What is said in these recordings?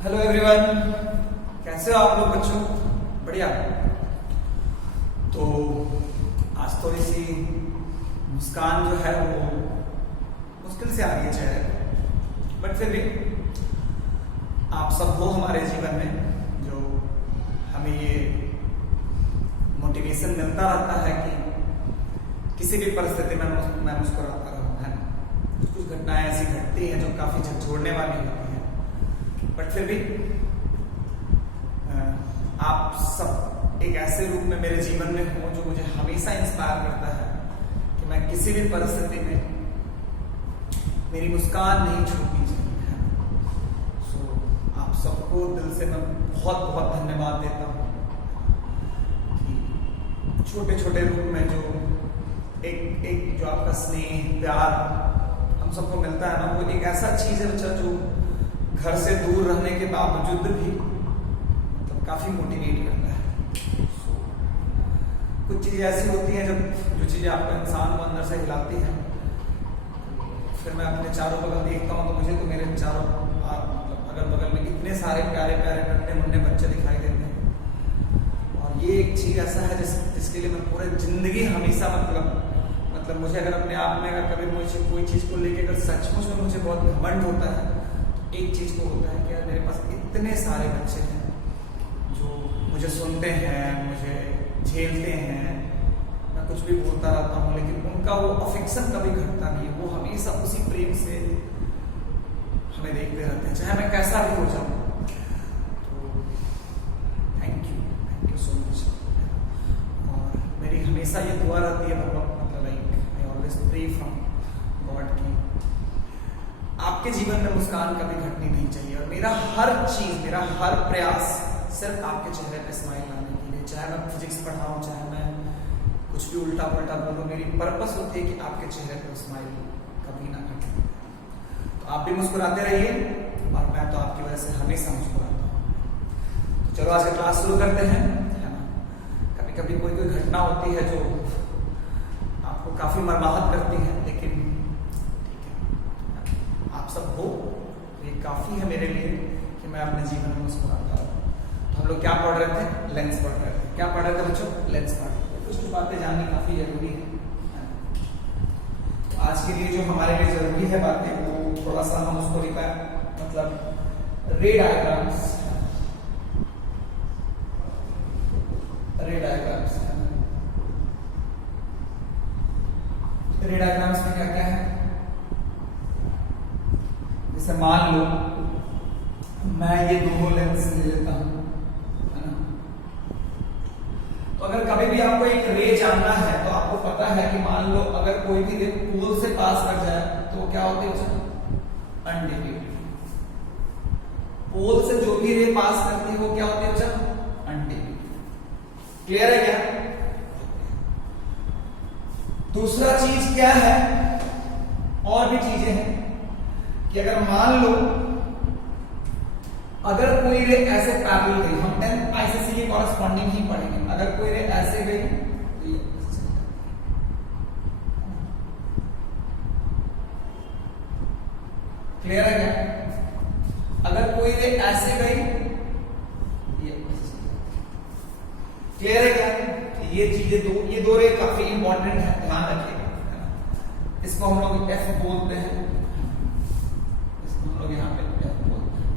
Hello everyone, कैसे हो आप लोग बच्चों? बढ़िया। तो आज थोड़ी सी मुस्कान जो है वो मुश्किल से आ रही है चेहरे पर, बट फिर भी आप सब हो हमारे जीवन में जो हमें ये मोटिवेशन मिलता रहता है कि किसी भी परिस्थिति में मैं मुस्कुराता रहूं, है ना। कुछ घटनाएं ऐसी घटती हैं जो काफी झकझोरने वाली होती हैं, बट फिर भी आप सब एक ऐसे रूप में मेरे जीवन में हो जो मुझे हमेशा इंस्पायर करता है कि मैं किसी भी परिस्थिति में मेरी मुस्कान नहीं छूटनी चाहिए। सो आप सबको दिल से मैं बहुत बहुत धन्यवाद देता हूँ कि छोटे छोटे रूप में जो एक जो आपका स्नेह प्यार हम सबको मिलता है ना, वो एक ऐसा चीज है बच्चा जो घर से दूर रहने के बावजूद भी मतलब काफी मोटिवेट करता है। कुछ चीजें ऐसी होती हैं जो चीजें आपको इंसान को अंदर से हिलाती हैं। फिर मैं अपने चारों बगल देखता हूँ तो मुझे तो मेरे चारों मतलब अगल बगल में इतने सारे प्यारे प्यारे नन्हे मुन्ने बच्चे दिखाई देते हैं, और ये एक चीज ऐसा है जिसके लिए मैं पूरे जिंदगी हमेशा मतलब मुझे अगर अपने आप में अगर कभी मुझे कोई चीज को लेकर अगर सचमुच में मुझे बहुत घमंड होता है, एक चीज को होता है कि यार मेरे पास इतने सारे बच्चे हैं जो मुझे सुनते हैं, मुझे झेलते हैं, मैं कुछ भी बोलता रहता हूँ लेकिन उनका वो अफेक्शन कभी घटता नहीं है। वो हमेशा उसी प्रेम से हमें देखते रहते हैं, चाहे मैं कैसा भी हो जाऊँ। तो थैंक यू सो मच। और मेरी हमेशा ये दुआ रहती है मतलब I always pray from God की आपके जीवन में मुस्कान कभी घटनी नहीं चाहिए, और मेरा हर प्रयास सिर्फ आपके चेहरे पे स्माइल लाने के लिए, चाहे मैं फिजिक्स पढ़ाऊं, चाहे मैं कुछ भी उल्टा पुल्टा बोलूं, मेरी पर्पस होती है कि आपके चेहरे पे स्माइल कभी ना घटे। तो आप भी मुस्कुराते रहिए और मैं तो आपकी वजह से हमेशा मुस्कुराता हूँ। तो चलो आज का क्लास शुरू करते हैं, है ना। कभी कभी कोई घटना होती है जो आपको काफी मर्माहत करती है, लेकिन आप सब हो तो ये काफी है मेरे लिए कि मैं अपने जीवन में मुस्कुराता हूँ। तो हम लोग क्या पढ़ रहे थे? लेंस पढ़ रहे थे। क्या पढ़ रहे थे बच्चों? लेंस पढ़ रहे थे। कुछ बातें जाननी काफी जरूरी है। तो आज के लिए जो हमारे लिए जरूरी है बातें, वो थोड़ा सा हम उसको मतलब रे डायग्राम्स में क्या क्या है। जैसे मान लो मैं ये दोनों लेंस ले लेता हूं, है ना। तो अगर कभी भी आपको एक रे जानना है तो आपको पता है कि मान लो अगर कोई भी रे पोल से पास कर जाए तो क्या होती है? अनडिविजिबल। पोल से जो भी रे पास करती है वो क्या होती है बच्चा? अनडिविजिबल। क्लियर है क्या? दूसरा चीज क्या है, और भी चीजें हैं कि अगर मान लो अगर कोई रे ऐसे पैरेलल गई, हम 10th आईसीसी के कॉरेस्पॉन्डिंग ही पढ़ेंगे, अगर कोई रे ऐसे गई तो ये क्लियर है क्या? अगर कोई रे ऐसे गई ये क्लियर है क्या? ये चीजें ये दो रे काफी इंपॉर्टेंट है, ध्यान रखिएगा। इसको हम लोग एफ बोलते हैं, इसको हम लोग यहाँ पे एफ बोलते हैं।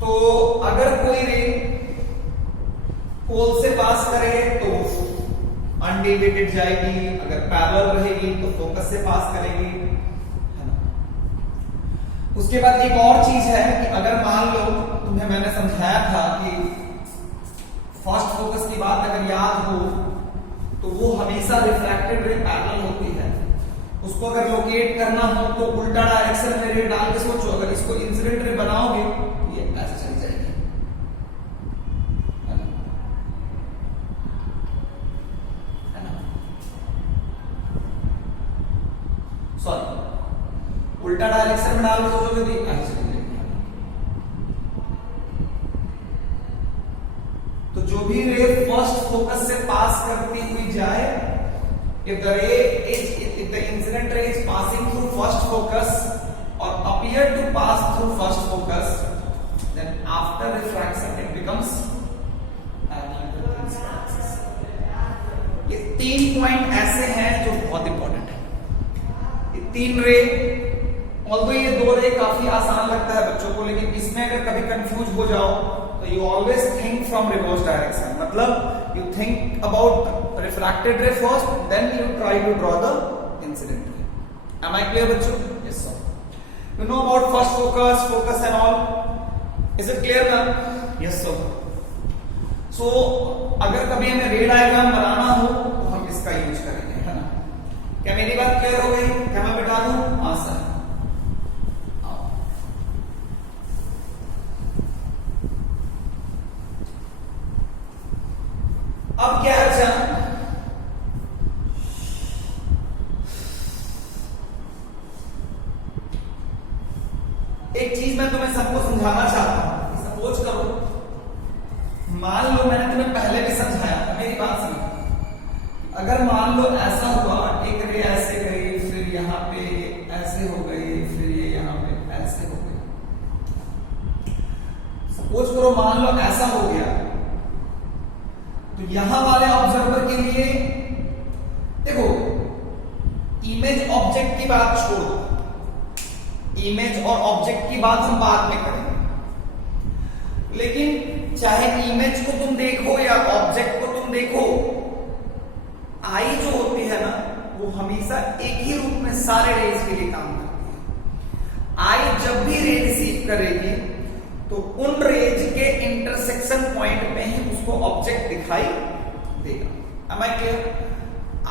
तो अगर कोई रे पोल से पास करे तो अनडिविडेड जाएगी, अगर पैरेलल रहेगी तो फोकस से पास करेगी, है ना। उसके बाद एक और चीज है कि अगर मान लो तुम्हें मैंने समझाया था कि फर्स्ट फोकस की बात अगर याद हो तो वो हमेशा रिफ्रैक्टेड रे पैरेलल होती है। उसको अगर लोकेट करना हो तो उल्टा डायरेक्शन में रे डाल के सोचो, अगर इसको इंसिडेंट रे बनाओगे तो ये ऐसे चली जाएगी, है ना। सॉरी, उल्टा डायरेक्शन में डाल के सोचोगे तो ऐसे चली जाएगी। तो जो भी रे फर्स्ट फोकस से पास करती हुई जाए, if the incident ray is passing through first focus or appear to pass through first focus, then after refraction it becomes parallel with its axis. ये 3 पॉइंट ऐसे हैं जो बहुत इंपॉर्टेंट है। ये 3 रे, ऑल्दो ये 2 रे काफी आसान लगता है बच्चों को, लेकिन इसमें अगर कभी कंफ्यूज हो जाओ तो you always think from reverse direction, मतलब you think about refracted ray first, then you try to draw the incident ray. Am I clear बच्चों? Yes sir. You know about first focus, focus and all, is it clear ma'am? Yes sir. So अगर कभी हमें रे diagram बनाना हो तो हम इसका use करेंगे, है ना? क्या मेरी बात क्लियर हो गई? क्या मैं बिठा दूं? हाँ सर। अब क्या है बच्चा, एक चीज मैं तुम्हें सबको समझाना चाहता हूं। सपोज करो, मान लो मैंने तुम्हें पहले भी समझाया था, मेरी बात सुनो। अगर मान लो ऐसा हुआ, एक रे ऐसे गई, फिर यहां पे ऐसे हो गई, फिर ये यहां पे ऐसे हो गई। सपोज करो मान लो ऐसा हो गया, तो यहां वाले ऑब्जर्वर के लिए देखो, इमेज ऑब्जेक्ट की बात छोड़ दो, इमेज और ऑब्जेक्ट की बात हम बाद में करेंगे, लेकिन चाहे इमेज को तुम देखो या ऑब्जेक्ट को तुम देखो, आई जो होती है ना, वो हमेशा एक ही रूप में सारे रेज के लिए काम करती है। आई जब भी रे रिसीव करेगी तो उन रेज के इंटरसेक्शन पॉइंट में ही उसको ऑब्जेक्ट दिखाई देगा। Am I clear?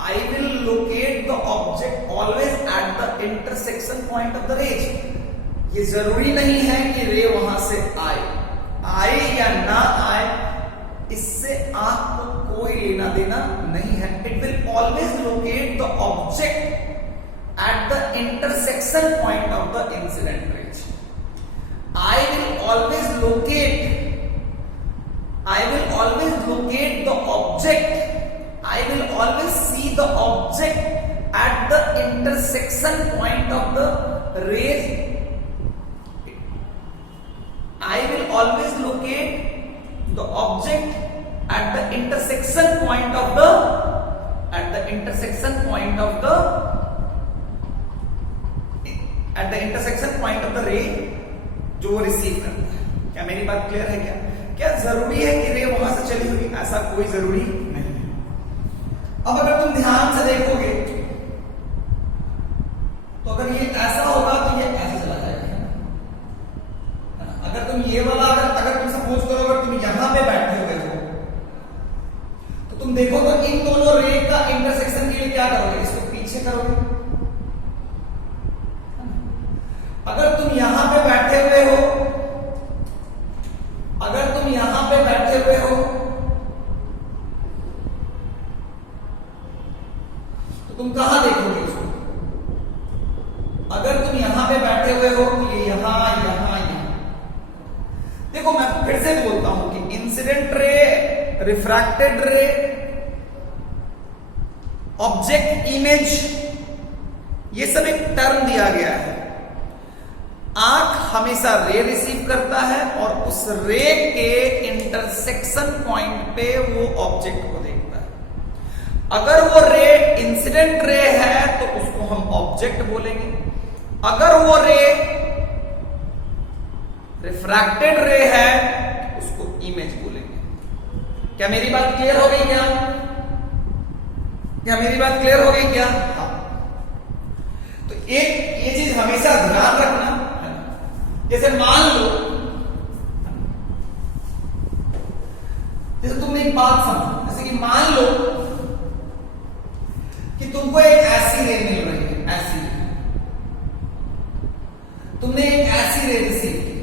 I will locate the object always at the intersection point of the rays. ये जरूरी नहीं है कि रे वहां से आए या ना आए, इससे आंख को कोई लेना देना नहीं है। It will always locate the object at the intersection point of the incident rays. I will always locate the object. I will always see the object at the intersection point of the rays. I will always locate the object at the intersection point of the ray जो वो receive करता है। क्या मेरी बात clear है? क्या जरूरी है कि रे वहां से चली होगी? ऐसा कोई जरूरी नहीं है। अब अगर तुम ध्यान से देखोगे तो अगर ये ऐसा होगा तो ये ऐसे चला जाएगा। अगर तुम ये वाला अगर तुम सपोज करो, अगर तुम यहां पे बैठे हुए हो तो तुम देखो तो इन दोनों रे का इंटरसेक्शन के लिए क्या करोगे? इसको पीछे करोगे। अगर तुम यहां पे बैठे हुए हो, तो तुम कहां देखोगे इसको? अगर तुम यहां पे बैठे हुए हो तो ये यहां। देखो मैं फिर से बोलता हूं कि इंसिडेंट रे, रिफ्रैक्टेड रे, ऑब्जेक्ट, इमेज, ये सब एक टर्म दिया गया है। आंख हमेशा रे रिसीव करता है और उस रे के इंटरसेक्शन पॉइंट पे वो ऑब्जेक्ट को देखता है। अगर वो रे इंसिडेंट रे है तो उसको हम ऑब्जेक्ट बोलेंगे, अगर वो रे रिफ्रैक्टेड रे है तो उसको इमेज बोलेंगे। क्या मेरी बात क्लियर हो गई? क्या मेरी बात क्लियर हो गई? क्या? हाँ। तो एक ये चीज हमेशा ध्यान रखना, जैसे मान लो, जैसे तुमने एक बात समझो, जैसे कि मान लो कि तुमको एक ऐसी रे मिल रही है, ऐसी रे, तुमने एक ऐसी रे रिसीव की।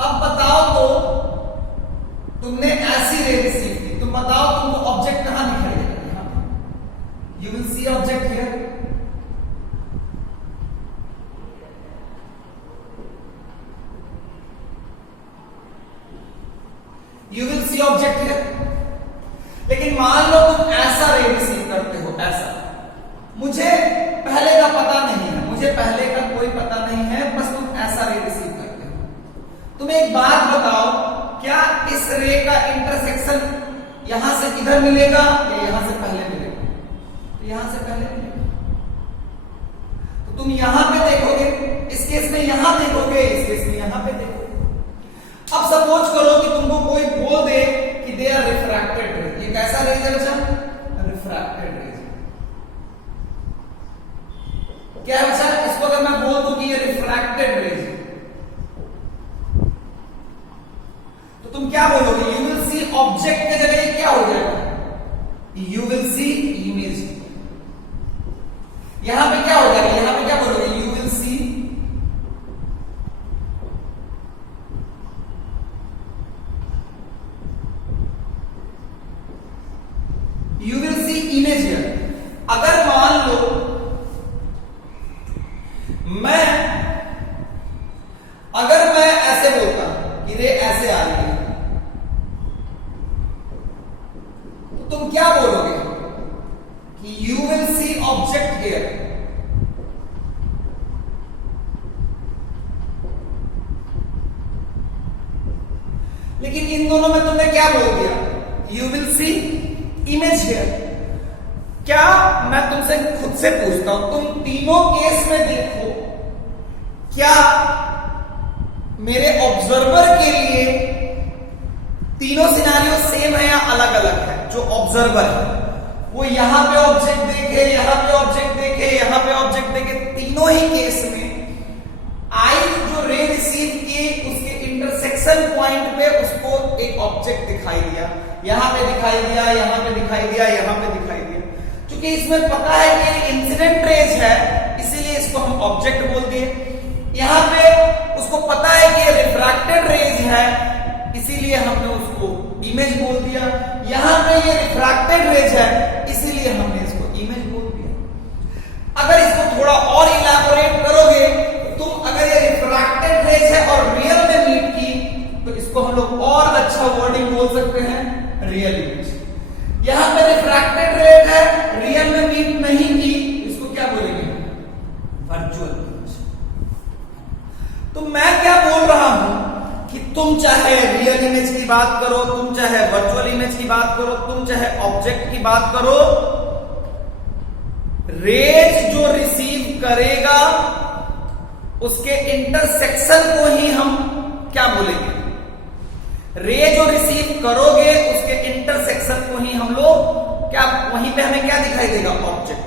अब बताओ तो तुमने ऐसी रे रिसीव की, तुम बताओ तुमको ऑब्जेक्ट कहां दिखाई देगा? यहां पे। You will see object here. You will see object here. मुझे पहले का पता नहीं है, मुझे पहले का कोई पता नहीं है, बस तुम ऐसा रे रिसीव करते हो। तुम एक बात बताओ, क्या इस रे का इंटरसेक्शन यहां से इधर मिलेगा या यहां से पहले मिलेगा? तो यहां से पहले मिलेगा। तो तुम यहां पे देखोगे, इस केस में यहां देखोगे, इस केस में यहां पे देखोगे। अब सपोज करो कि तुमको कोई बोल दे कि दे आर रिफ्रैक्टेड रेज। ये कैसा रेज है बच्चा? Refracted rays. क्या है बच्चा? इसको अगर मैं बोल दूं कि ये रिफ्रैक्टेड रेज है, तो तुम क्या बोलोगे? यू विल सी ऑब्जेक्ट के जगह ये क्या हो जाएगा? You will see image. यहां पे क्या हो जाएगा? यहां पे क्या बोलोगे? You will see image here. अगर मान लो अगर मैं ऐसे बोलता कि रे ऐसे आ रही है, तो तुम क्या बोलोगे? कि you will see object here. लेकिन इन दोनों में तुमने क्या बोल दिया? You will see image here. क्या मैं तुमसे खुद से पूछता हूं, तुम तीनों केस में देखो, क्या मेरे ऑब्जर्वर के लिए तीनों सिनारियो सेम है या अलग अलग है? जो ऑब्जर्वर है वो यहां पे ऑब्जेक्ट देखे, यहां पे ऑब्जेक्ट देखे, यहां पे ऑब्जेक्ट देखे, तीनों ही केस में आई जो रे रिसीव की उसके इंटरसेक्शन पॉइंट पे उसको एक ऑब्जेक्ट दिखाई दिया, यहां पे दिखाई दिया, यहां पे दिखाई दिया, यहां पे दिखाई दिया। क्योंकि इसमें पता है कि इंसिडेंट रेज है, इसीलिए इसको हम ऑब्जेक्ट बोल दिए। यहां पे उसको पता है कि ये रिफ्रैक्टेड रेज है, इसीलिए हमने उसको इमेज बोल दिया। यहां पे ये रिफ्रैक्टेड रेज है, इसीलिए हमने इसको इमेज बोल दिया। अगर इसको थोड़ा और इलैबोरेट करोगे, तो तुम अगर ये रिफ्रैक्टेड रेज है और रियल में मीट की, तो इसको हम लोग और अच्छा वर्डिंग बोल सकते हैं, रियल इमेज। यहां पे रिफ्रैक्टेड रेज है, रियल में मीट नहीं की, इसको क्या बोलेंगे? Virtual image. तो मैं क्या बोल रहा हूं कि तुम चाहे रियल इमेज की बात करो, तुम चाहे वर्चुअल इमेज की बात करो, तुम चाहे ऑब्जेक्ट की बात करो, रेज जो रिसीव करेगा उसके इंटरसेक्शन को ही हम क्या बोलेंगे? रे जो रिसीव करोगे उसके इंटरसेक्शन को ही हम लोग क्या, वहीं पे हमें क्या दिखाई देगा? ऑब्जेक्ट।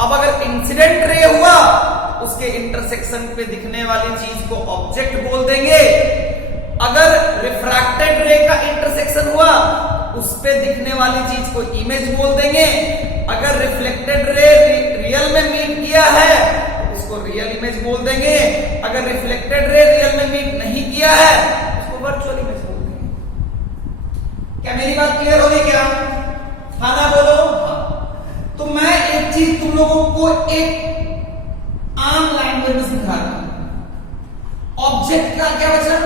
अब अगर इंसिडेंट रे हुआ, उसके इंटरसेक्शन पे दिखने वाली चीज को ऑब्जेक्ट बोल देंगे। अगर रिफ्रैक्टेड रे का इंटरसेक्शन हुआ, उस पे दिखने वाली चीज को इमेज बोल देंगे। अगर रिफ्लेक्टेड रे रियल में मीट किया है, तो उसको रियल इमेज बोल देंगे। अगर रिफ्लेक्टेड रे रियल में मीट नहीं किया है, उसको वर्चुअल इमेज बोल देंगे। क्या मेरी बात क्लियर होगी क्या? हाँ ना बोलो। तो मैं एक चीज तुम लोगों को एक आम लैंग्वेज में सिखा रहा हूं। ऑब्जेक्ट का क्या बचा?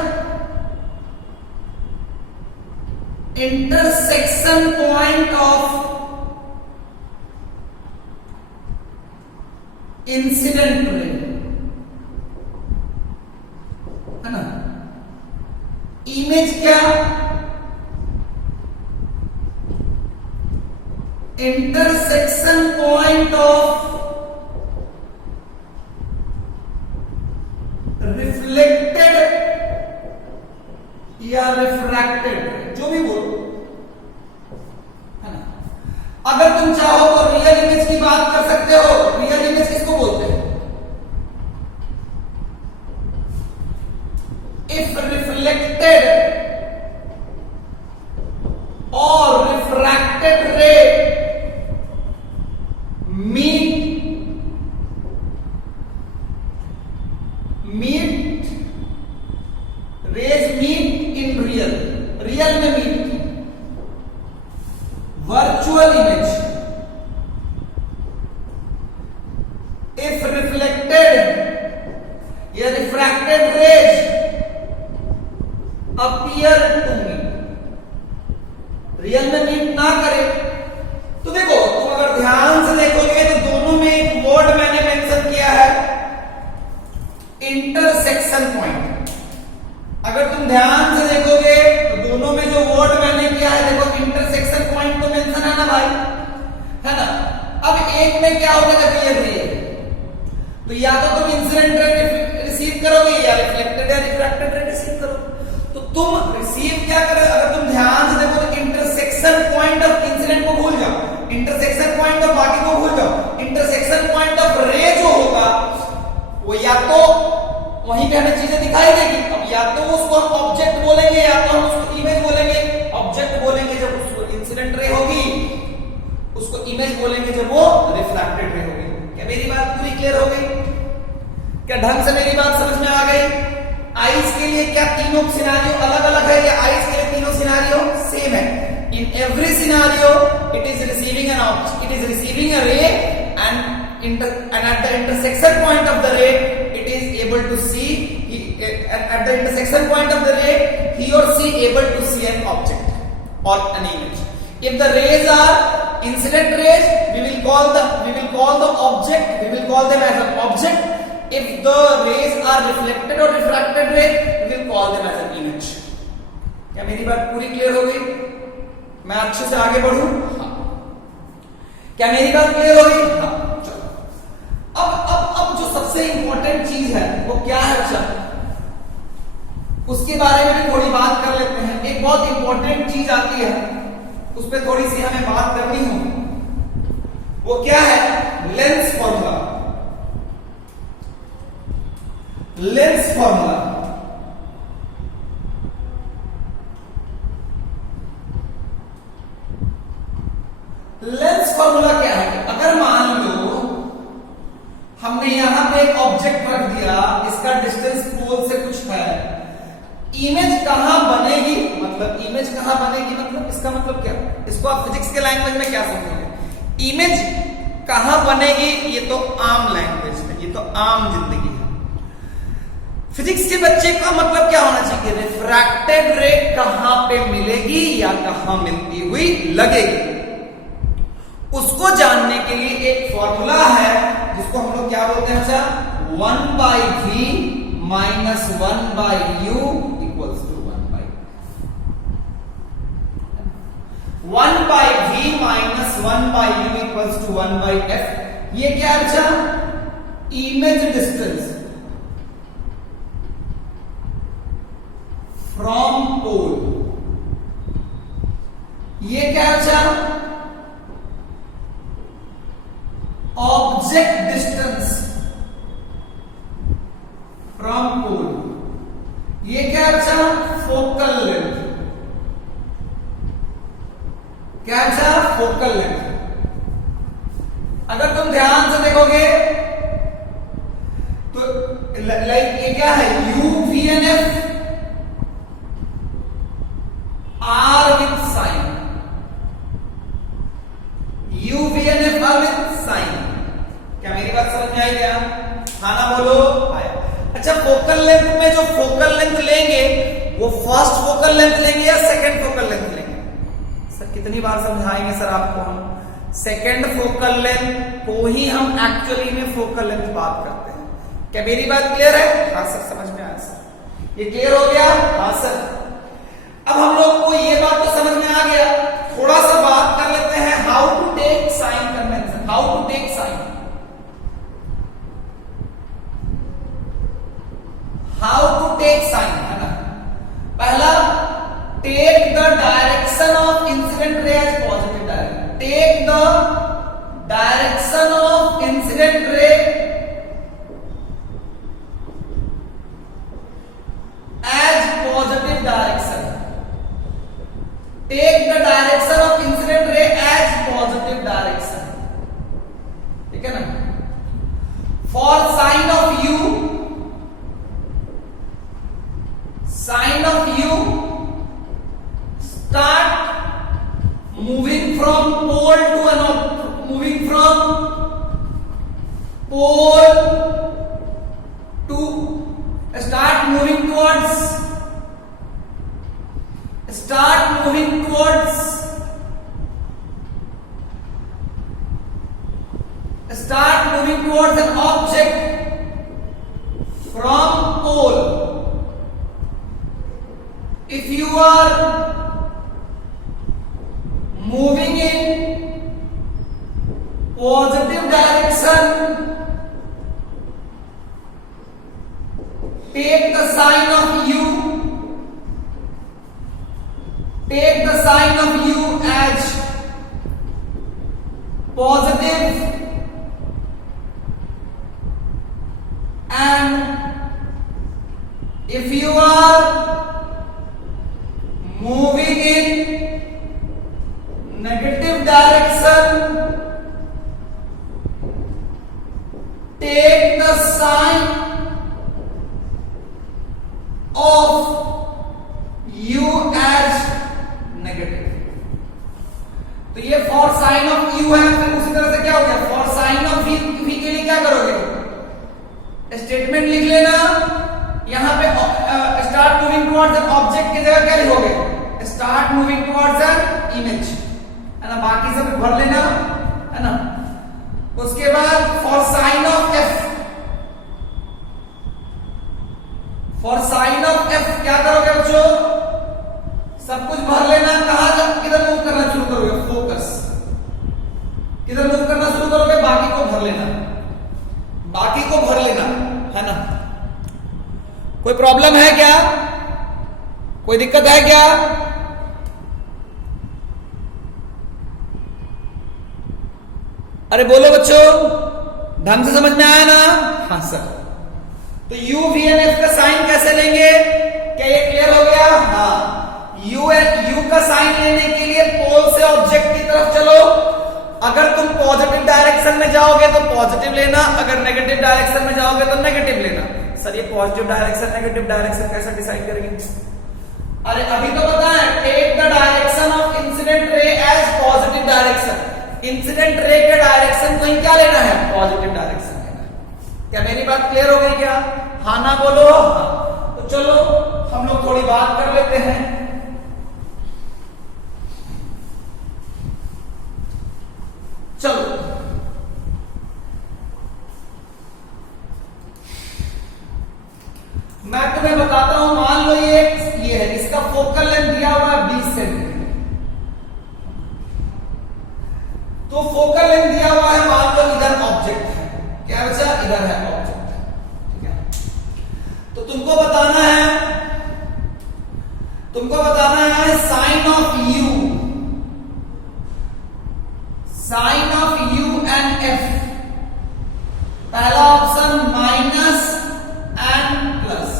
इंटरसेक्शन पॉइंट ऑफ इंसिडेंट रे, है ना? इमेज क्या? इंटरसेक्शन पॉइंट ऑफ रिफ्लेक्टेड या रिफ्रैक्टेड, जो भी बोलो, है ना? अगर तुम चाहो तो रियल इमेज की बात कर सकते हो। रियल इमेज किसको बोलते हैं? इफ रिफ्लेक्टेड और refracted ray meet rays meet in real में meet. Virtual image, if reflected या refracted rays appear to meet, real में मीट ना करे, तो देखो तुम अगर ध्यान से देखोगे तो दोनों में एक इंटरसेक्शन पॉइंट। अगर तुम ध्यान से देखोगे तो दोनों में जो वर्ड मैंने किया है, देखो इंटरसेक्शन पॉइंट तो मेंशन है ना भाई, है ना। अब एक में क्या होगा जब ये रे, तो या तो तुम इंसिडेंट रे रिसीव करोगे या रिफ्लेक्टेड या रिफ्रैक्टेड रे रिसीव करोगे। तो तुम रिसीव क्या करोगे, अगर तुम ध्यान से देखो तो इंटरसेक्शन पॉइंट ऑफ इंसिडेंट को भूल जाओ, इंटरसेक्शन पॉइंट ऑफ बाकी को भूल जाओ। इंटरसेक्शन पॉइंट ऑफ रे जो होगा वो या तो वहीं पे हमें चीजें दिखाई देगी, अब या तो उसको हम ऑब्जेक्ट बोलेंगे या तो हम उसको इमेज बोलेंगे। ऑब्जेक्ट बोलेंगे जब उसको इंसिडेंट रे होगी, उसको इमेज बोलेंगे जब वो रिफ्रैक्टेड रे होगी। क्या मेरी बात पूरी क्लियर हो गई? क्या ढंग से मेरी बात समझ में आ गई? आइस के लिए क्या तीनों सिनेरियो अलग अलग है या आइस के लिए तीनों सिनेरियो सेम है? In every scenario it is receiving an object, it is receiving a रे and at the intersection point of the ray it is able to see at the intersection point of the ray he or she able to see an object or an image. If the rays are incident rays, we will call the object, we will call them as an object. If the rays are reflected or refracted rays, we will call them as an image. क्या मेरी बात पूरी clear हो गई? मैं अच्छे से आगे बढ़ूं? हाँ। क्या मेरी बात क्लियर हो गई? हाँ। अब जो सबसे इंपॉर्टेंट चीज है वो क्या है बच्चा, उसके बारे में भी थोड़ी बात कर लेते हैं। एक बहुत इंपॉर्टेंट चीज आती है, उस पर थोड़ी सी हमें बात करनी होगी। वो क्या है? Lens formula. Lens formula lens formula क्या है? अगर मान लो हमने यहां पे एक ऑब्जेक्ट रख दिया, इसका डिस्टेंस पोल से कुछ है, इमेज कहां बनेगी, मतलब इमेज कहां बनेगी, मतलब इसका मतलब क्या, इसको आप फिजिक्स के लैंग्वेज में क्या समझोगे? इमेज कहां बनेगी, ये तो आम लैंग्वेज में, ये तो आम जिंदगी है। फिजिक्स के बच्चे का मतलब क्या होना चाहिए? रिफ्रैक्टेड रे कहां पे मिलेगी या कहां मिलती हुई लगेगी, उसको जानने के लिए एक फॉर्मूला है जिसको हम लोग क्या बोलते हैं अच्छा? 1/v minus 1/u equals to 1/v minus 1/u equals to 1/f। ये क्या अच्छा? Image distance from pole. ये क्या अच्छा? Object distance from pole. ये क्या अच्छा? Focal length. क्या अच्छा? Focal length. अगर तुम ध्यान से देखोगे तो लाइक ये क्या है? u v n f r with sign, u v n f r with sign. क्या मेरी बात समझ में आई क्या? हाँ ना बोलो? आया। अच्छा, फोकल लेंथ में जो फोकल लेंथ लेंगे वो फर्स्ट फोकल लेंथ लेंगे या सेकंड फोकल लेंथ लेंगे? सर कितनी बार समझाएंगे सर आपको हम? सेकंड फोकल लेंथ को ही हम एक्चुअली में फोकल लेंथ बात करते हैं। क्या मेरी बात क्लियर है? हाँ सर, समझ में आया सर। ये क्लियर हो गया? हाँ सर। अब हम लोग को ये बात तो समझ में आ गया, थोड़ा सा बात कर लेते हैं how to take sign convention. How to take sign, how to take sign, है ना? पहला, take the direction of incident ray as positive direction. Take the direction of incident ray as positive direction. Take the direction of incident ray as positive direction, ठीक है ना? For sign of u, sign of u start moving from pole to an moving from pole to start moving towards an object from pole. If you are moving in positive direction, take the sign of U. Take the sign of U as positive, and if you are moving in negative direction, take the sign of U as negative. तो ये for sign of you है, फिर उसी तरह से क्या हो गया, फॉर साइन ऑफ वी के लिए क्या करोगे, स्टेटमेंट लिख लेना, यहां पे start moving towards an object की जगह क्या लिखोगे, start moving towards an image, है ना, बाकी सब भर लेना, है ना। उसके बाद for sign of f, for sign of f क्या करोगे बच्चों, सब कुछ भर लेना, कहां किधर मूव करना शुरू करोगे, फोकस किधर मूव करना शुरू करोगे, बाकी को भर लेना, बाकी को भर लेना, है ना। कोई प्रॉब्लम है क्या, कोई दिक्कत है क्या, अरे बोलो बच्चों, ढंग से समझ में आया ना, हाँ सर। तो यू वी एन एफ का साइन कैसे लेंगे, क्या ये क्लियर हो गया, हाँ। यू का साइन लेने के लिए पोल से ऑब्जेक्ट की तरफ चलो, अगर तुम पॉजिटिव डायरेक्शन में जाओगे तो पॉजिटिव लेना, अगर नेगेटिव डायरेक्शन में जाओगे तो नेगेटिव लेना। सर ये पॉजिटिव डायरेक्शन नेगेटिव डायरेक्शन कैसे डिसाइड करेंगे, अरे अभी तो पता है, take the direction of incident ray as positive direction, incident ray के डायरेक्शन को ही क्या लेना है, पॉजिटिव डायरेक्शन लेना है। क्या मेरी बात क्लियर हो गई क्या, हाँ ना बोलो, हाँ। तो चलो हम लोग थोड़ी बात कर लेते हैं। चलो मैं तुम्हें बताता हूं, मान लो ये है, इसका फोकल लेंथ दिया हुआ है 20 सेंटीमीटर, तो फोकल लेंथ दिया हुआ है, मान लो इधर ऑब्जेक्ट है, क्या बचा, इधर है ऑब्जेक्ट, ठीक है। तो तुमको बताना है sign of u, sign of u and f, पहला ऑप्शन माइनस एंड प्लस,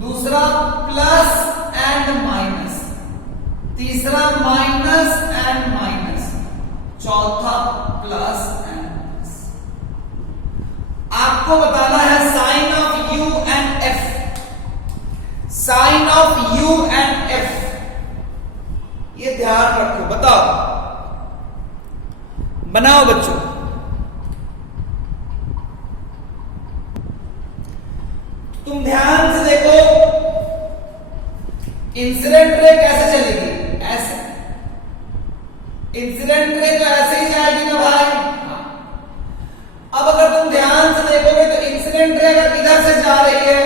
दूसरा प्लस एंड माइनस, तीसरा माइनस एंड माइनस, चौथा प्लस एंड प्लस। आपको बताना है sign of u and f, sign of u and f, ये ध्यान रखो, बताओ, बनाओ बच्चों। तुम ध्यान से देखो, इंसिडेंट रे कैसे चलेगी, ऐसे, इंसिडेंट रे तो ऐसे ही जाएगी ना भाई। अब अगर तुम ध्यान से देखोगे तो इंसिडेंट रे अगर इधर से जा रही है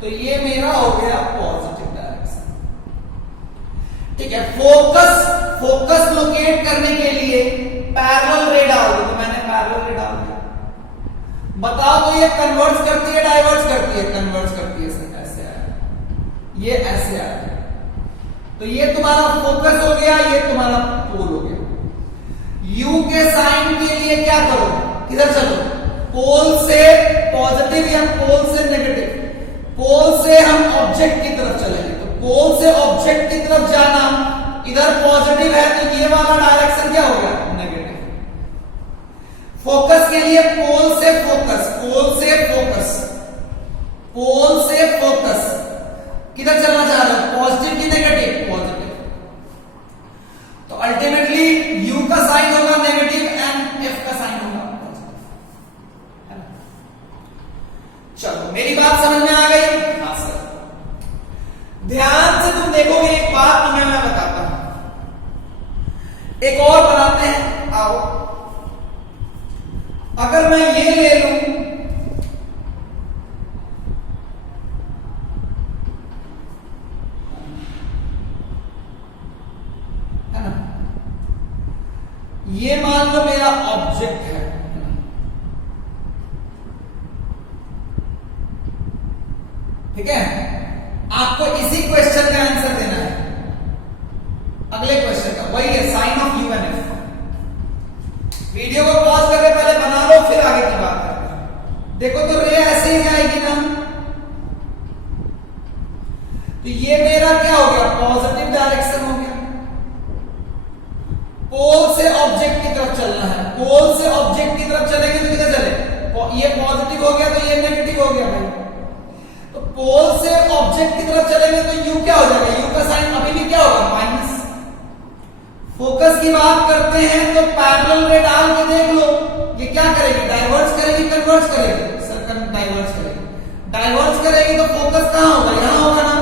तो ये मेरा हो गया पॉजिटिव डायरेक्शन, ठीक है। फोकस लोकेट करने के लिए पैरेलल रे डाल दो, तो मैंने पैरेलल रे डाल दिया, बताओ तो ये कन्वर्ट्स करती है डाइवर्ट्स करती है, कन्वर्ट्स करती है, ऐसे आया, ये ऐसे आया, तो ये तुम्हारा फोकस हो गया, ये तुम्हारा पोल हो गया। यू के साइन के लिए क्या करो, किधर चलो, पोल से पॉजिटिव या पोल से नेगेटिव, पोल से हम ऑब्जेक्ट की तरफ चलेंगे, तो पोल से ऑब्जेक्ट की तरफ जाना, इधर पॉजिटिव है तो ये वाला डायरेक्शन क्या हो गया, नेगेटिव। फोकस के लिए पोल से फोकस, पोल से फोकस, पोल से फोकस, किधर चलना चाह रहे हो, पॉजिटिव की नेगेटिव, पॉजिटिव। तो अल्टीमेटली यू का साइन होगा नेगेटिव एंड एफ का साइन होगा पॉजिटिव। चलो मेरी बात समझ में आ गई, हाँ सर। ध्यान से तुम देखोगे, एक बात तुम्हें मैं बताता हूं, एक और बनाते हैं, आओ। अगर मैं ये ले लूं, ये मान लो मेरा ऑब्जेक्ट है, ठीक है। आपको इसी क्वेश्चन का आंसर देना है, अगले क्वेश्चन का, वही है sign of u and f. Video को पॉज करके पहले बना लो, फिर आगे की बात करते हैं। देखो तो रे ऐसे ही जाएगी ना, तो ये मेरा क्या हो गया, पॉजिटिव डायरेक्शन हो गया। पोल से ऑब्जेक्ट की तरफ चलना है, पोल से ऑब्जेक्ट की तरफ चलेंगे तो किधर चले, ये पॉजिटिव हो गया तो ये नेगेटिव हो गया भाई। तो पोल से ऑब्जेक्ट की तरफ चलेंगे तो यू क्या हो जाएगा, यू का साइन अभी भी क्या होगा, माइनस। फोकस की बात करते हैं तो पैरेलल रे डाल के देख लो, ये क्या करेगी, डाइवर्ज करेगी, कन्वर्ज करेगी, सर्कल डाइवर्ज करेगी। डाइवर्ज करेगी तो फोकस कहां होगा, यहां होगा ना,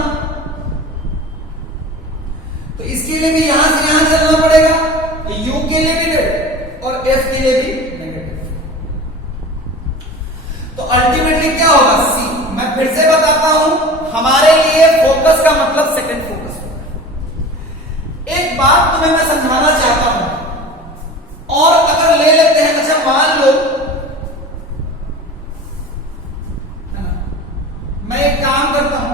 तो इसके लिए भी यहां से यहां चलना पड़ेगा, तो यू के लिए भी और एफ के लिए भी नेगेटिव। तो अल्टीमेटली क्या होगा, सी। मैं फिर से बताता हूं, हमारे लिए फोकस का मतलब सेकंड फोकस होगा। एक बात तुम्हें मैं समझाना चाहता हूं, और अगर ले लेते हैं, अच्छा मान लो है ना, मैं एक काम करता हूं,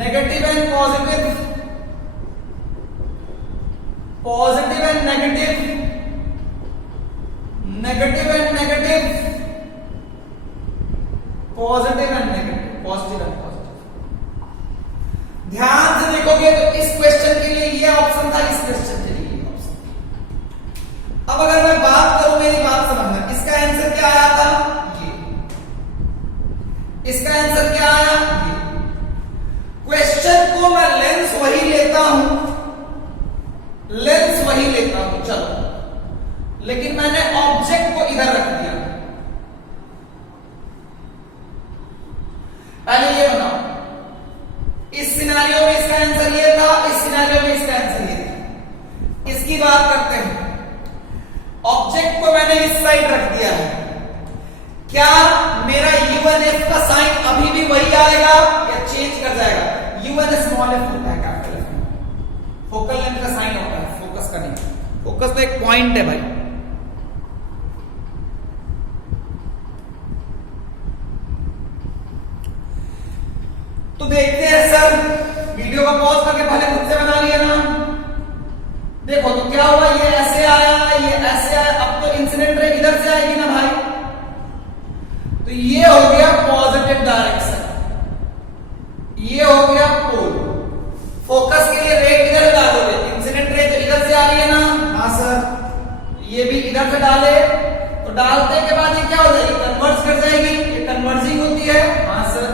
negative and positive, positive and negative, negative and negative, positive and negative, positive and positive. ध्यान से देखोगे तो इस क्वेश्चन के लिए ये ऑप्शन था, इस क्वेश्चन के लिए ये ऑप्शन। अब अगर मैं बात करूं, मेरी बात समझना, इसका आंसर क्या आया था, ये। इसका आंसर क्या आया, ये। क्वेश्चन को मैं लेंस वही लेता हूं, लेंस वही लेता हूं, चलो, लेकिन मैंने ऑब्जेक्ट को इधर रख दिया। पहले ये बनाओ, इस सिनेरियो में इसका आंसर ये था, इस सिनेरियो में इसका आंसर ये था। इसकी बात करते हैं, ऑब्जेक्ट को मैंने इस साइड रख दिया है, क्या मेरा यूएनएफ का साइन अभी भी वही आएगा या चेंज कर जाएगा, यूएन स्मॉल एफ होता है, कैपिटल एफ फोकल लेंथ का साइन होता है, फोकस का नहीं। फोकस तो एक पॉइंट है भाई। तो देखते हैं सर, वीडियो को पॉज करके पहले खुद से बना लिया ना, देखो तो क्या हुआ, ये ऐसे आया, ये ऐसे आया, अब तो इंसिडेंट रे इधर से आएगी ना भाई, तो ये हो गया पॉजिटिव डायरेक्शन, ये हो गया पोल। फोकस के लिए रे किधर डालोगे, इंसिडेंट रे तो इधर से आ रही है ना, हाँ सर, ये भी इधर से डाले, तो डालने के बाद ये क्या हो जाएगी, कन्वर्ज कर जाएगी, ये कन्वर्जिंग होती है, हाँ सर,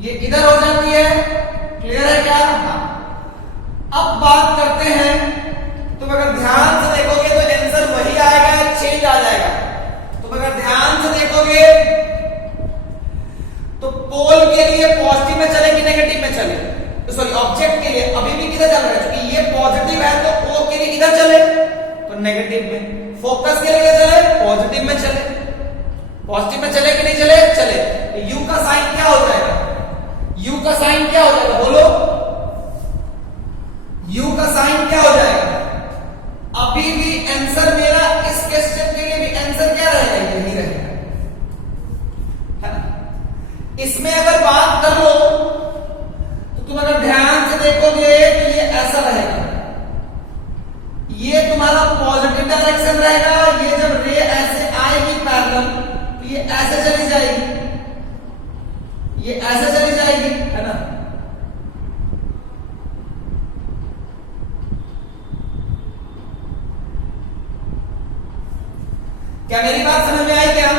ये इधर हो जाती है, क्लियर है क्या, हाँ। अब बात करते हैं, तुम अगर ध्यान से देखोगे तो आंसर वही आएगा, चेंज आ जाएगा। तुम अगर ध्यान से देखोगे तो पोल के लिए पॉजिटिव में चले कि नेगेटिव में चले, तो सॉरी ऑब्जेक्ट के लिए अभी भी किधर चल रहा है, क्योंकि ये पॉजिटिव है तो ओ के लिए इधर चले तो नेगेटिव में, फोकस के लिए चले पॉजिटिव में चले, पॉजिटिव में चले कि नहीं चले, चले, तो यू का साइन क्या हो जाएगा, यू का साइन क्या हो जाएगा, बोलो, यू का साइन क्या हो जाएगा, अभी भी आंसर मेरा इस क्वेश्चन के लिए भी आंसर क्या रहेगा, यही रहेगा। इसमें अगर बात कर लो तो तुम अगर ध्यान से देखोगे तो ये ऐसा रहेगा, ये तुम्हारा पॉजिटिव डायरेक्शन रहेगा, ये जब रे ऐसे आएगी पैरेलल तो ये ऐसे चली जाएगी, ये ऐसे चली जाएगी, है ना। क्या मेरी बात समझ में आई क्या,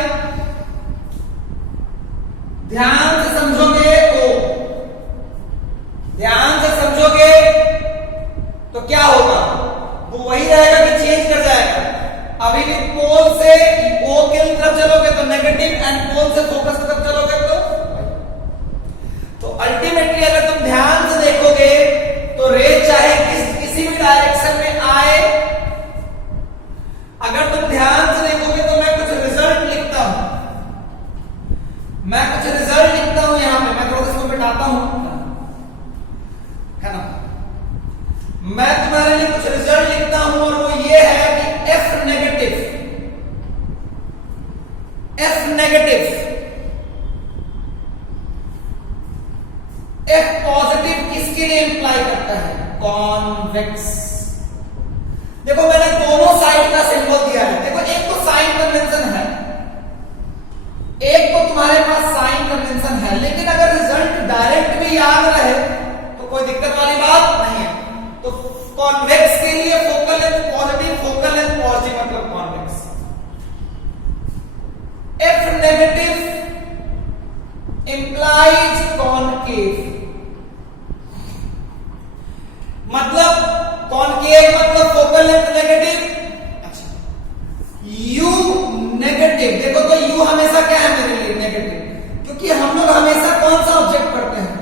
ध्यान से समझोगे तो, ध्यान से समझोगे तो क्या होगा, वो वही रहेगा कि चेंज कर जाएगा। अभी भी पोल से ओ की तरफ चलोगे तो नेगेटिव, एंड पोल से फोकस की तरफ चलोगे तो अल्टीमेटली अगर तुम ध्यान से देखोगे तो रे चाहे किसी भी डायरेक्शन में आए, अगर तुम ध्यान से देखोगे तो मैं नेगेटिव, F पॉजिटिव किसके लिए इंप्लाई करता है? कॉन्वेक्स। देखो मैंने दोनों साइड का सिंबल दिया है। देखो एक तो साइन कन्वेंशन है, एक तो तुम्हारे पास साइन कन्वेंशन है, लेकिन अगर रिजल्ट डायरेक्ट भी याद रहे तो कोई दिक्कत वाली बात नहीं है। तो कॉन्वेक्स के लिए focal length positive, focal length positive मतलब convex. F negative implies concave, मतलब कॉनकेव मतलब फोकल लेंथ नेगेटिव। अच्छा, U नेगेटिव, देखो तो U हमेशा क्या है मेरे लिए? नेगेटिव, क्योंकि हम लोग हमेशा कौन सा ऑब्जेक्ट पढ़ते हैं?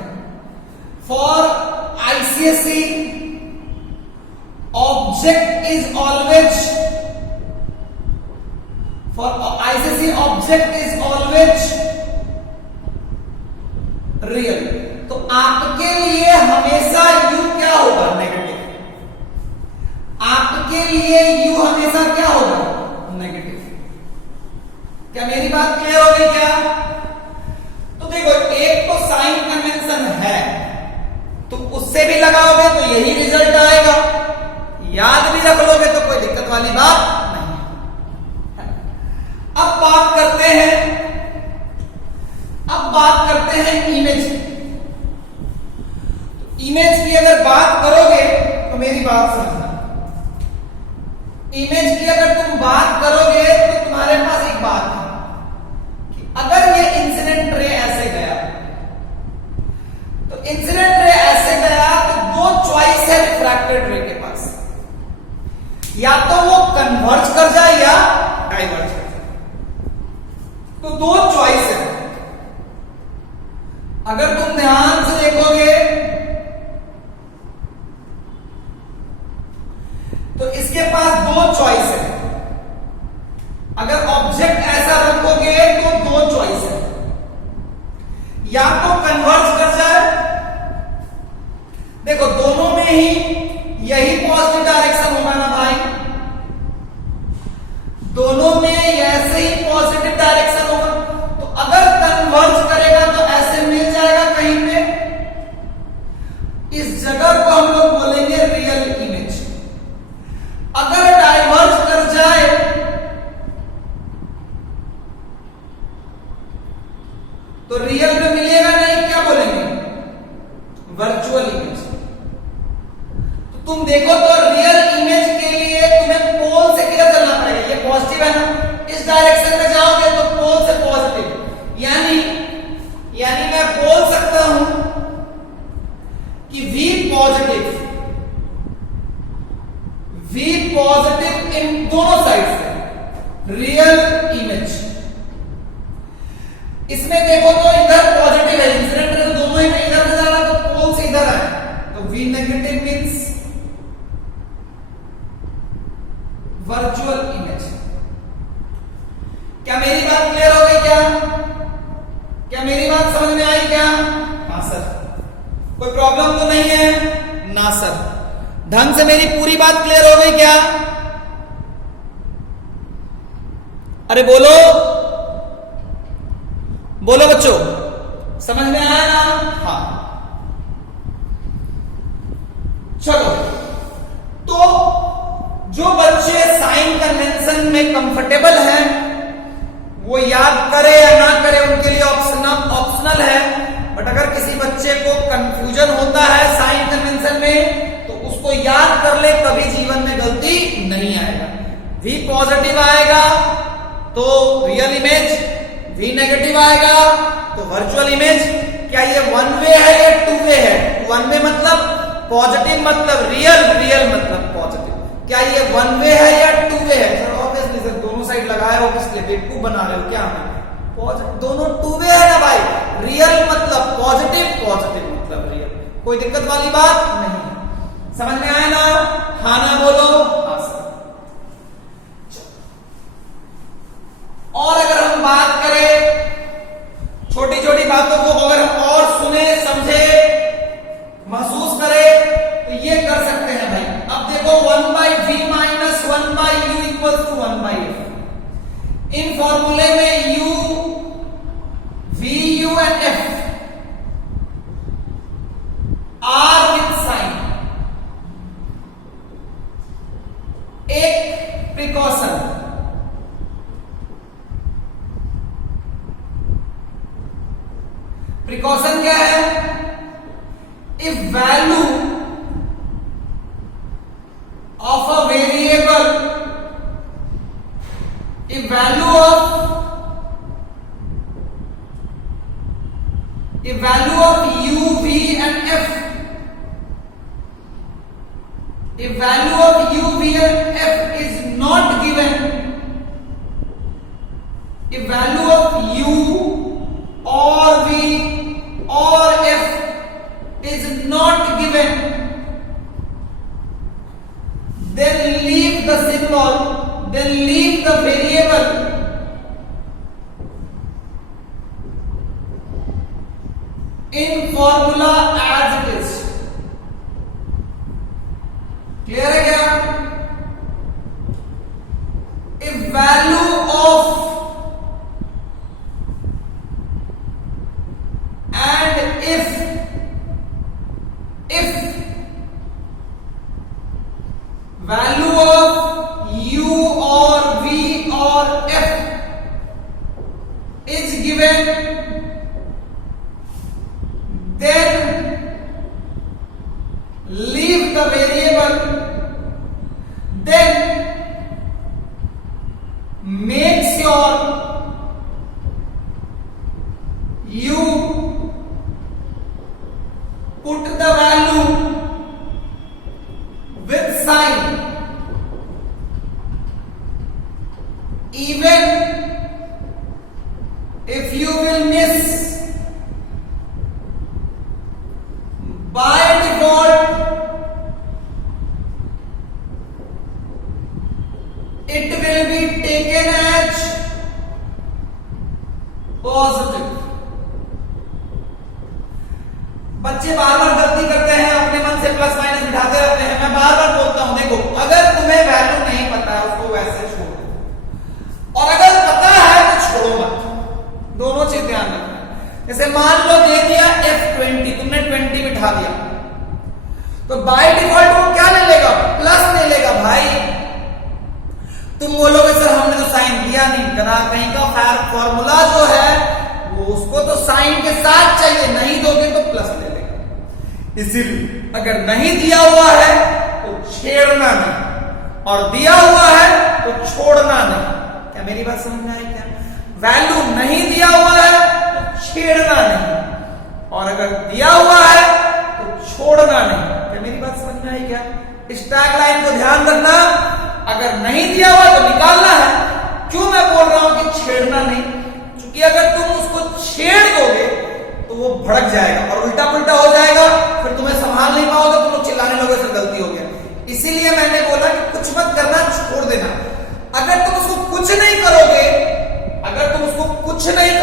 For ICSE object is always, for ICSE object is always real. तो आपके लिए हमेशा U क्या होगा? नेगेटिव। आपके लिए U हमेशा क्या होगा? नेगेटिव। क्या मेरी बात क्लियर हो गई क्या? तो देखो एक तो साइन कन्वेंशन है, तो उससे भी लगाओगे तो यही रिजल्ट आएगा, याद भी रख लोगे तो कोई दिक्कत वाली बात नहीं है। अब बात करते हैं इमेज। तो इमेज की अगर बात करोगे तो मेरी बात समझना, इमेज की अगर तुम बात करोगे तो तुम्हारे पास एक बात है कि अगर ये इंसिडेंट रे ऐसे गया, तो इंसिडेंट रे ऐसे गया तो दो चॉइस है रिफ्रैक्टेड रे के पास, या तो वो कन्वर्ज कर जाए या डाइवर्ज कर जाए। तो दो चॉइस है। अगर तुम ध्यान से देखोगे तो इसके पास दो चॉइस है। अगर ऑब्जेक्ट ऐसा रखोगे तो दो चॉइस है, या तो कन्वर्ज कर जाए, देखो दोनों में ही यही पॉजिटिव डायरेक्शन होगा ना भाई, दोनों में ऐसे ही पॉजिटिव डायरेक्शन होगा। तो अगर कन्वर्ज करेगा तो ऐसे मिल जाएगा कहीं पे, इस जगह को हम लोग बोलेंगे रियल इमेज। अगर डाइवर्ज कर जाए तो रियल में मिलेगा नहीं, क्या बोलेंगे? Virtual image. तो तुम देखो तो रियल इमेज के लिए तुम्हें पोल से किधर चलना पड़ेगा? ये पॉजिटिव है ना, इस डायरेक्शन में जाओगे तो पोल से पॉजिटिव, यानी मैं बोल सकता हूं कि V पॉजिटिव इन दोनों साइड से रियल इमेज। इसमें देखो तो इधर पॉजिटिव है, इंसिडेंट रे तो दोनों ही में इधर से जा रहा है, तो पोल से इधर है, तो V negative means virtual image. क्या मेरी बात क्लियर हो गई क्या मेरी बात समझ में आई क्या? हाँ सर। कोई प्रॉब्लम तो नहीं है ना सर? ढंग से मेरी पूरी बात क्लियर हो गई क्या? अरे बोलो बोलो बच्चों, समझ में आया ना? हाँ चलो, तो जो बच्चे साइन कन्वेंशन में कंफर्टेबल हैं वो याद करे या ना करे उनके लिए ऑप्शनल है। बट अगर किसी बच्चे को कंफ्यूजन होता है साइन कन्वेंशन में तो उसको याद कर ले, कभी जीवन में गलती नहीं आएगा। V पॉजिटिव आएगा तो रियल इमेज, V नेगेटिव आएगा तो वर्चुअल इमेज। क्या ये वन वे है या टू वे है? वन वे मतलब पॉजिटिव मतलब रियल, रियल मतलब पॉजिटिव। क्या ये वन वे है या टू वे है? सर ऑब्वियसली सर, दोनों साइड लगाए हो किस लिए? बेवकूफ बना रहे हो क्या? दोनों टू वे है ना भाई, रियल मतलब पॉजिटिव, पॉजिटिव मतलब रियल। कोई दिक्कत वाली बात नहीं। समझ में आया ना? हाँ ना बोलो? हाँ सर। और अगर हम बात करें छोटी छोटी बातों को अगर हम और सुने समझे महसूस करें तो ये कर सकते हैं भाई। अब देखो 1/v - 1/u = 1/f। इन फॉर्मूले में u प्रिकॉशन क्या है? If value of a variable, if value of u, v and f, if value of u, v and f is not given, if value of u or v or f is not given, then leave the symbol, then leave the variable in formula as it is. Clear है क्या? If value of and if value of u or v or f is given, then leave the variable, then make sure you put the value with sign, even if you will miss. By default, it will be taken as positive. बच्चे बार बार गलती करते हैं, अपने मन से plus minus बिठाते रहते हैं। मैं बार बार बोलता हूं, देखो अगर तुम्हें वैल्यू नहीं पता है उसको वैसे छोड़ दो, और अगर पता है तो छोड़ो मत। दोनों चीज ध्यान रखना। जैसे मान लो दे दिया F20, तुमने 20 बिठा दिया, तो बाय डिफॉल्ट वो क्या ले लेगा? प्लस ले लेगा। भाई तुम बोलोगे सर हमने तो साइन दिया नहीं, करा कहीं का फॉर्मूला जो है वो उसको तो साइन के साथ चाहिए, नहीं दोगे तो प्लस ले लेगा। इसीलिए अगर नहीं दिया हुआ है तो छेड़ना नहीं, और दिया हुआ है तो छोड़ना नहीं। क्या मेरी बात समझ में आई क्या? वैल्यू नहीं दिया हुआ है तो छेड़ना नहीं, और अगर दिया हुआ है तो छोड़ना नहीं। क्या मेरी बात समझ में आई क्या? इस टैग लाइन को ध्यान रखना। अगर नहीं दिया हुआ तो निकालना है। क्यों मैं बोल रहा हूं कि छेड़ना नहीं? क्योंकि अगर तुम उसको छेड़ दोगे तो वो भड़क जाएगा और उल्टा पुल्टा हो जाएगा, फिर तुम्हें संभाल नहीं पाओगे, तुम लोग चिल्लाने लोगे सर गलती हो गया। इसीलिए मैंने बोला कि कुछ मत करना, छोड़ देना। अगर तुम उसको कुछ नहीं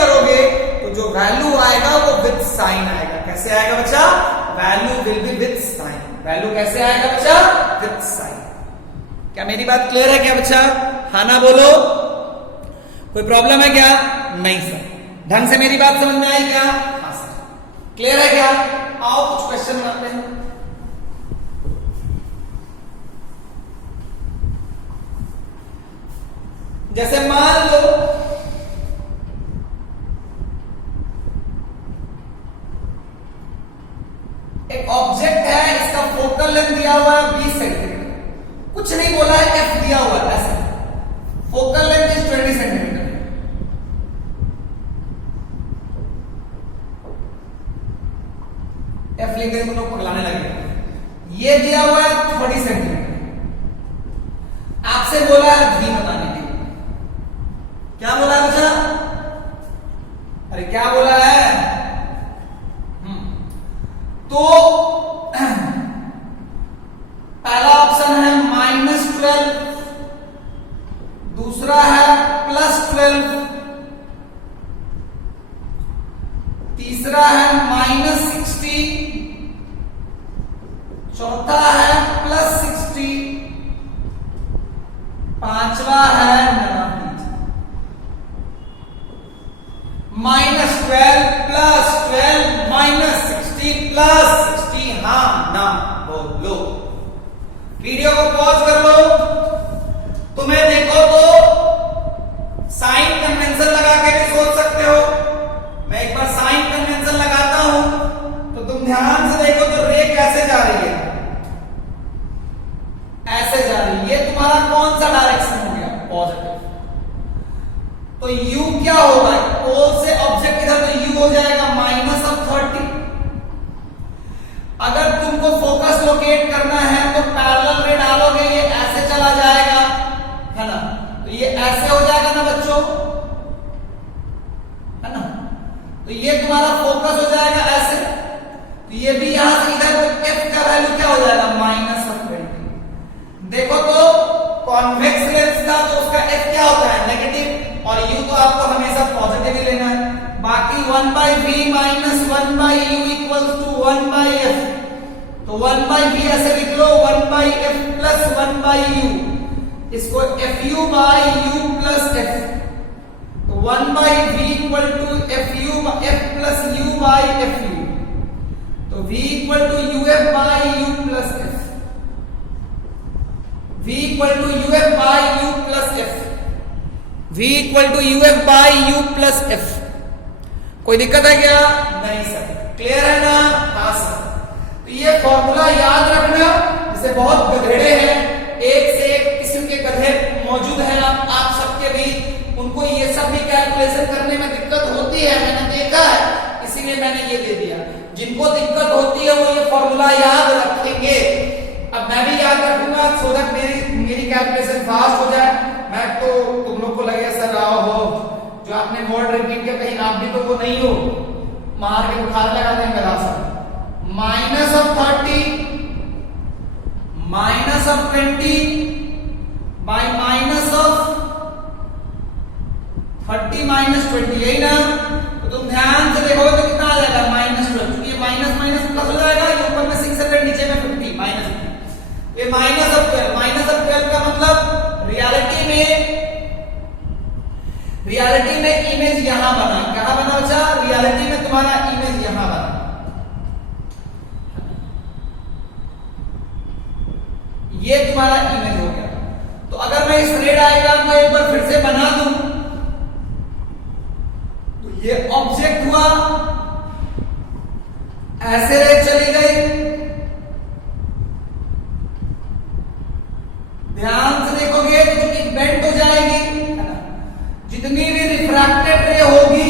करोगे, तो जो वैल्यू आएगा वो विद साइन आएगा। कैसे आएगा बच्चा? Value will be with sign. Value कैसे आएगा बच्चा? With sign. क्या मेरी बात क्लियर है क्या बच्चा? हाँ ना बोलो। कोई प्रॉब्लम है क्या? नहीं सर। ढंग से मेरी बात समझ में आई क्या? हाँ सर। क्लियर है क्या? आओ कुछ क्वेश्चन बनाते हैं। जैसे मान लो एक ऑब्जेक्ट है, इसका फोकल लेंथ दिया हुआ है 20 सेंटीमीटर, कुछ नहीं बोला है, एफ दिया हुआ है ऐसे, focal length is 20 centimetre. F लिख के तुम लोग पगलाने लगे। ये दिया हुआ है 30 सेंटीमीटर, आपसे बोला है भी बताने के लिए। क्या बोला है बच्चा? अरे क्या बोला है? तो पहला ऑप्शन है -12, दूसरा है +12, तीसरा है -60, चौथा है +60, पांचवा है -12 +12 -60 +60। हाँ ना बोलो। वीडियो को पॉज कर लो। तुम्हें देखो तो साइन करने तो u क्या होगा, पोल से ऑब्जेक्ट इधर तो u हो जाएगा -30। अगर तुमको फोकस लोकेट करना है तो पैरेलल रे डालोगे, ये ऐसे चला जाएगा, है ना, तो ये ऐसे हो जाएगा ना बच्चों, है ना, तो ये तुम्हारा फोकस हो जाएगा ऐसे, तो ये भी यहां से इधर f का वैल्यू क्या हो जाएगा -20। देखो तो कॉन्वेक्स लेंस था तो उसका f क्या होता है नेगेटिव, और u तो आपको हमेशा पॉजिटिव ही लेना है। बाकी 1/v minus 1/u equals to 1/f, तो 1/v ऐसे लिख लो 1/f प्लस 1/u, इसको fu by u plus f, तो 1/v equal to f plus u by fu, तो v equal to uf by u plus f, v equal to uf by u plus f, v equal to uf by u plus f। कोई दिक्कत है क्या? नहीं sir, clear है ना? हाँ sir. तो ये फॉर्मूला याद रखना, जैसे बहुत गधेड़े हैं, एक से एक किस्म के गधे मौजूद हैं आप सबके भी, उनको ये सब भी कैलकुलेशन करने में दिक्कत होती है, मैंने देखा है, इसीलिए मैंने ये दे दिया। जिनको दिक्कत होती है वो ये फॉर्मूला याद रखेंगे। अब मैं भी याद रखूंगा सो दैट मेरी कैलकुलेशन फास्ट हो जाए। मैं तो तुम लोग को लगे सर आओ हो जो आपने वर्ड रिपीट किया, कहीं आप भी तो वो नहीं हो, मार के बुखार लगा देंगे रास्ता। -30 -20 by -30 -20, यही ना? तो तुम ध्यान से देखोगे तो कितना आ जाएगा -12, क्योंकि माइनस माइनस प्लस हो जाएगा, ये ऊपर में 600 नीचे में 50 माइनस, ये -12 का मतलब रियलिटी में इमेज यहां बना, कहां बना बच्चा? रियलिटी में तुम्हारा इमेज यहां बना, ये तुम्हारा इमेज हो गया। तो अगर मैं इस रे डायग्राम को एक बार फिर से बना दूं, तो ये ऑब्जेक्ट हुआ, ऐसे रे चली गई, ध्यान से देखोगे तो बेंड हो जाएगी, जितनी भी रिफ्रैक्टेड रे होगी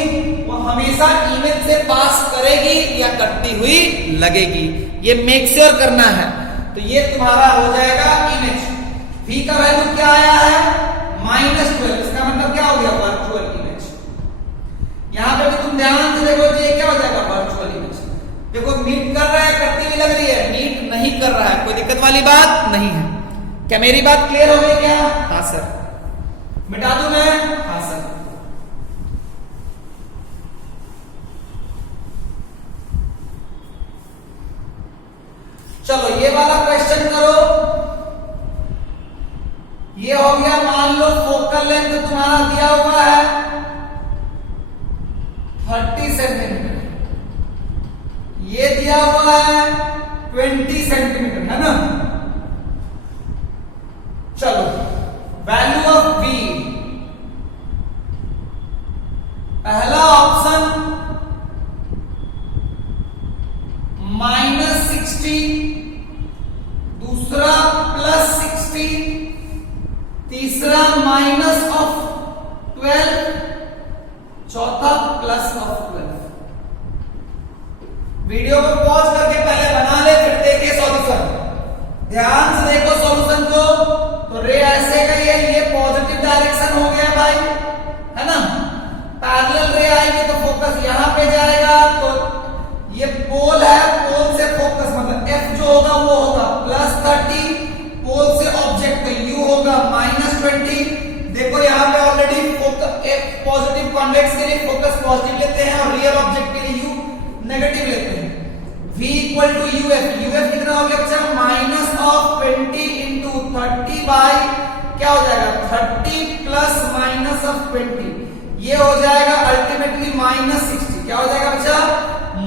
वो हमेशा इमेज से पास करेगी या कटती हुई लगेगी, ये मेक श्योर करना है। तो ये तुम्हारा हो जाएगा इमेज। v का वैल्यू क्या आया है? -12, इसका मतलब क्या हो गया? Virtual image. यहां पे भी तुम ध्यान से देखो तो ये क्या हो जाएगा? Virtual image. देखो मीट कर रहा है, करती हुई लग रही है, मीट नहीं कर रहा है, कोई दिक्कत वाली बात नहीं है। क्या मेरी बात क्लियर हो गई क्या? हाँ सर। मिटा दूं मैं? हाँ सर। चलो ये वाला क्वेश्चन करो। ये हो गया, मान लो फोकल लेंथ तुम्हारा दिया हुआ है 30 सेंटीमीटर, ये दिया हुआ है 20 सेंटीमीटर, है ना? चलो वैल्यू ऑफ v, पहला ऑप्शन -60, दूसरा +60, तीसरा -12, चौथा +12। वीडियो को पॉज करके पहले बना ले, फिर देखिए सॉल्यूशन। ध्यान से देखो सॉल्यूशन को। तो रे ऐसे गई है, ये पॉजिटिव डायरेक्शन हो गया भाई, है ना? पैरेलल रे आएगी तो फोकस यहां पे जाएगा, तो ये पोल है, पोल से फोकस मतलब f जो होगा वो होगा +30, पोल से ऑब्जेक्ट का u होगा -20। देखो यहाँ पे ऑलरेडी पॉजिटिव कॉन्वेक्स के लिए फोकस पॉजिटिव लेते हैं और रियल ऑब्जेक्ट के लिए u नेगेटिव लेते हैं। v इक्वल टू uf कितना हो गया बच्चा? -20 इंटू 30 बाई क्या हो जाएगा? 30 प्लस -20, ये हो जाएगा अल्टीमेटली -60। क्या हो जाएगा बच्चा?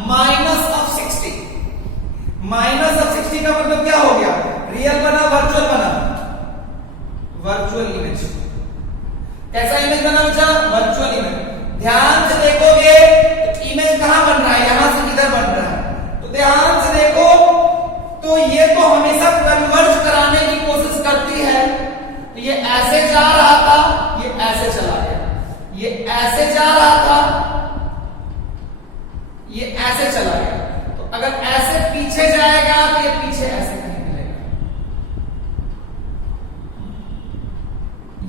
-60। -60 का मतलब क्या हो गया? रियल बना, वर्चुअल बना? Virtual image. कैसा इमेज बना बच्चा? Virtual image. ध्यान से देखोगे तो इमेज कहां बन रहा है? यहां से इधर बन रहा है। तो ध्यान से देखो तो ये तो हमेशा कन्वर्ज कराने की कोशिश करती है। तो ये ऐसे जा रहा था, ये ऐसे चला गया, ये अगर ऐसे पीछे जाएगा तो ये पीछे ऐसे कहीं मिलेगा।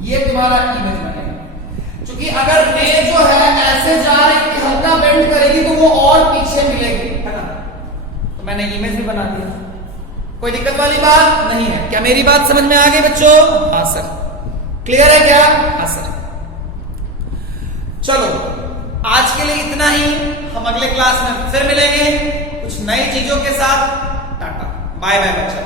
ये तुम्हारा इमेज बनेगा। क्योंकि अगर रे जो है ऐसे जा रही है, हल्का बेंड करेगी तो वो और पीछे मिलेगी, है ना। तो मैंने इमेज भी बना दिया, कोई दिक्कत वाली बात नहीं है। क्या मेरी बात समझ में आ गई बच्चों? हाँ सर। क्लियर है क्या? हाँ सर। चलो आज के लिए इतना ही, हम अगले क्लास में फिर मिलेंगे कुछ नई चीजों के साथ। टाटा, बाय बाय बच्चों।